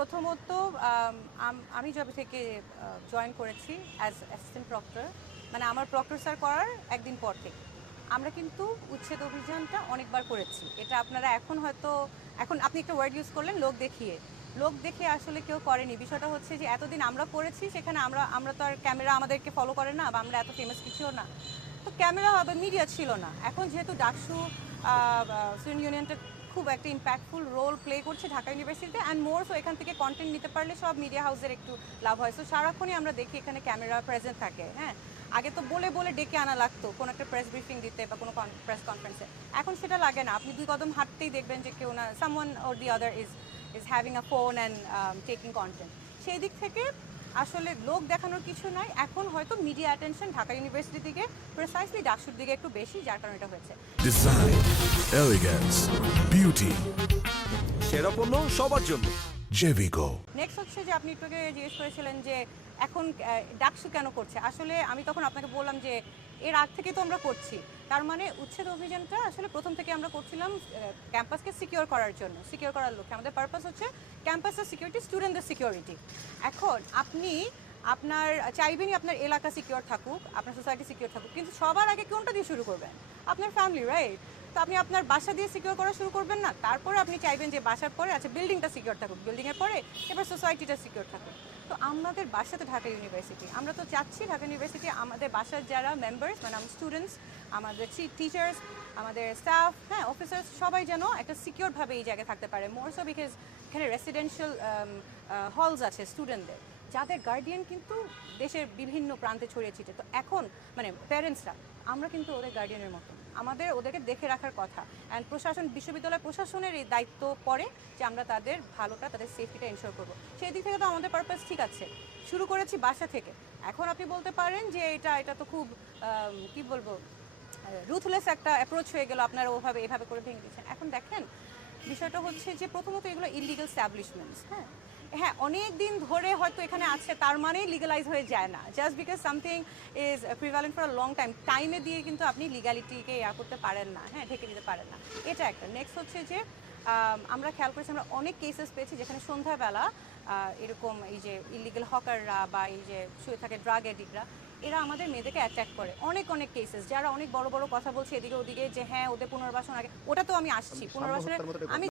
প্রথমত আম, যবে থেকে জয়েন করেছি অ্যাজ অ্যাসিস্ট্যান্ট প্রক্টর মানে আমার প্রক্টর স্যার করার একদিন পর থেকে। আমরা কিন্তু উচ্ছেদ অভিযানটা অনেকবার করেছি। এটা আপনারা এখন হয়তো এখন আপনি একটা ওয়ার্ড ইউজ করলেন লোক দেখিয়ে। লোক দেখে আসলে কেউ করেনি। বিষয়টা হচ্ছে যে এতদিন আমরা করেছি সেখানে আমরা আমরা তো আর ক্যামেরা আমাদেরকে ফলো করে না বা আমরা এত ফেমাস কিছুও না। তো ক্যামেরা বা মিডিয়া ছিল না। এখন যেহেতু ডাকসু স্টুডেন্ট ইউনিয়নটা খুব একটা ইম্প্যাক্টফুল রোল প্লে করছে ঢাকা ইউনিভার্সিটিতে অ্যান্ড মোর সো এখান থেকে কন্টেন্ট নিতে পারলে সব মিডিয়া হাউসের একটু লাভ হয়। সো সারাক্ষণই আমরা দেখি এখানে ক্যামেরা প্রেজেন্ট থাকে হ্যাঁ? আগে তো বলে বলে ডেকে আনা লাগতো, কোনো একটা প্রেস ব্রিফিং দিতে বা কোনো প্রেস কনফারেন্সে এখন সেটা লাগে না। আপনি দুই কদম হাঁটতেই দেখবেন যে কেউ না someone or the other is is having a phone and taking content সেই দিক থেকে আসলে লোক দেখানোর কিছু নাই। এখন হয়তো মিডিয়া অ্যাটেনশন ঢাকা ইউনিভার্সিটি দিকে প্রিসাইসলি ডাকসুর দিকে একটু বেশি যার কারণে এটা হয়েছে। Design, elegance, beauty, সেরা পণ্য সবার জন্য। Jevico. নেক্সট হচ্ছে যে আপনি একটু আগে জিজ্ঞেস করেছিলেন যে এখন ডাকসু কেন করছে? আসলে আমি তখন আপনাকে বললাম যে এর আগ থেকে তো আমরা করছি। তার মানে উচ্ছেদ অভিযানটা আসলে প্রথম থেকে আমরা করছিলাম ক্যাম্পাসকে সিকিউর করার জন্য। সিকিউর করার লক্ষ্যে। আমাদের পারপাস হচ্ছে ক্যাম্পাসের সিকিউরিটি স্টুডেন্টদের সিকিউরিটি এখন আপনি আপনার, চাইবেনই আপনার এলাকা সিকিউর থাকুক, আপনার সোসাইটি সিকিউর থাকুক, কিন্তু সবার আগে কোনটা দিয়ে শুরু করবেন? আপনার ফ্যামিলি রাইট তো আপনি আপনার বাসা দিয়ে সিকিউর করা শুরু করবেন না, তারপরে আপনি চাইবেন যে বাসার পরে আচ্ছা বিল্ডিংটা সিকিউর থাকুক বিল্ডিংয়ের পরে এবার সোসাইটিটা সিকিউর থাকুক। তো আমাদের বাসা তো ঢাকা ইউনিভার্সিটি আমরা তো চাচ্ছি ঢাকা ইউনিভার্সিটি আমাদের বাসার যারা মেম্বার্স মানে স্টুডেন্টস আমাদের টিচার্স আমাদের স্টাফ হ্যাঁ অফিসার্স সবাই যেন একটা সিকিউরভাবে এই জায়গায় থাকতে পারে মোরসো বিকজ এখানে রেসিডেন্সিয়াল হলস আছে স্টুডেন্টদের যাদের গার্ডিয়ান কিন্তু দেশের বিভিন্ন প্রান্তে ছড়িয়ে ছিটে। তো এখন মানে প্যারেন্টসরা আমরা কিন্তু ওদের গার্ডিয়ানের মতো। আমাদের ওদেরকে দেখে রাখার কথা। অ্যান্ড প্রশাসন, বিশ্ববিদ্যালয় প্রশাসনের এই দায়িত্ব পড়ে যে আমরা তাদের ভালোটা, তাদের সেফটিটা এনশোর করব। সেই দিক থেকে তো আমাদের পারপাস ঠিক আছে। শুরু করেছি বাসা থেকে। এখন আপনি বলতে পারেন যে এটা এটা তো খুব কি বলব রুথলেস একটা অ্যাপ্রোচ হয়ে গেল আপনারা ওভাবে, এভাবে করে ভেঙে দিচ্ছেন এখন দেখেন, বিষয়টা হচ্ছে যে প্রথমত এগুলো ইলিগাল স্ট্যাবলিশমেন্টস হ্যাঁ? হ্যাঁ অনেক দিন ধরে হয়তো এখানে আছে, তার মানেই লিগালাইজ হয়ে যায় না। Just because something is prevalent for a long time time দিয়ে কিন্তু আপনি লিগালিটিকে ইয়া করতে পারেন না হ্যাঁ ঢেকে দিতে পারেন না। এটা একটা। নেক্সট হচ্ছে যে আমরা খেয়াল করেছি, আমরা অনেক কেসেস পেয়েছি যেখানে সন্ধ্যাবেলা এরকম এই যে ইলিগাল হকাররা বা এই যে শুয়ে থাকে ড্রাগ এডিকরা এরা আমাদের মেয়েদেরকে অ্যাট্যাক করে। অনেক অনেক কেসেস যারা অনেক বড় বড় কথা বলছে এদিকে ওদিকে যে হ্যাঁ ওদের পুনর্বাসন আগে ওটা তো আমি আসছি। পুনর্বাসনের আমি